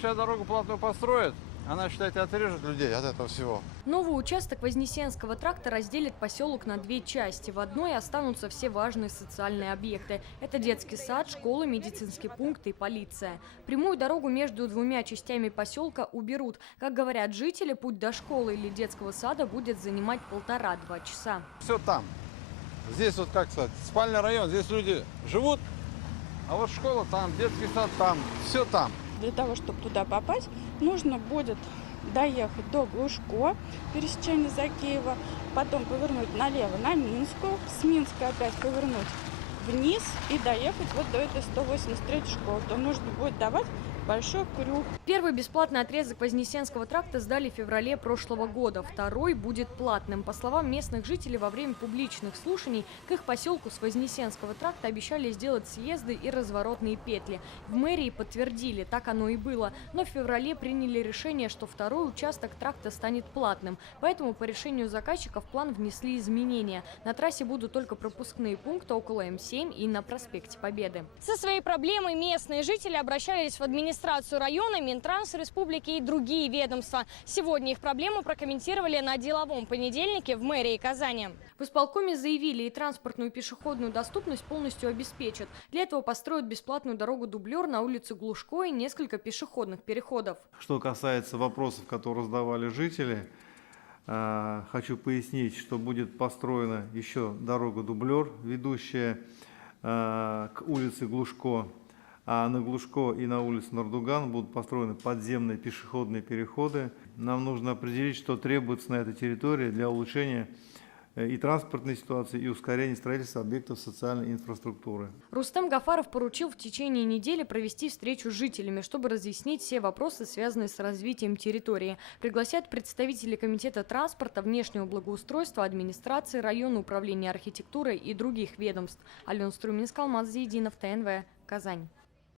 сейчас дорогу платную построят, она, считайте, отрежет людей от этого всего. Новый участок Вознесенского тракта разделит поселок на две части. В одной останутся все важные социальные объекты. Это детский сад, школы, медицинский пункт и полиция. Прямую дорогу между двумя частями поселка уберут. Как говорят жители, путь до школы или детского сада будет занимать 1,5–2 часа. Все там. Здесь вот, как сказать, спальный район, здесь люди живут, а вот школа там, детский сад там, все там. Для того, чтобы туда попасть, нужно будет доехать до Глушко, пересечения Закиева, потом повернуть налево на Минскую, с Минска опять повернуть вниз и доехать вот до этой 183-й школы. То нужно будет давать большой крюк. Первый бесплатный отрезок Вознесенского тракта сдали в феврале прошлого года. Второй будет платным. По словам местных жителей, во время публичных слушаний к их поселку с Вознесенского тракта обещали сделать съезды и разворотные петли. В мэрии подтвердили, так оно и было. Но в феврале приняли решение, что второй участок тракта станет платным. Поэтому по решению заказчика в план внесли изменения. На трассе будут только пропускные пункты около М7 и на проспекте Победы. Со своей проблемой местные жители обращались в администрацию района, Минтранс республики и другие ведомства. Сегодня их проблему прокомментировали на деловом понедельнике в мэрии Казани. В исполкоме заявили, и транспортную и пешеходную доступность полностью обеспечат. Для этого построят бесплатную дорогу-дублер на улице Глушко и несколько пешеходных переходов. Что касается вопросов, которые задавали жители, хочу пояснить, что будет построена еще дорога-дублер, ведущая к улице Глушко. А на Глушко и на улице Нардуган будут построены подземные пешеходные переходы. Нам нужно определить, что требуется на этой территории для улучшения и транспортной ситуации, и ускорения строительства объектов социальной инфраструктуры. Рустем Гафаров поручил в течение недели провести встречу с жителями, чтобы разъяснить все вопросы, связанные с развитием территории. Пригласят представителей комитета транспорта, внешнего благоустройства, администрации, района управления архитектурой и других ведомств. Алена Струйминская, Алмаз Зиединов, ТНВ, Казань.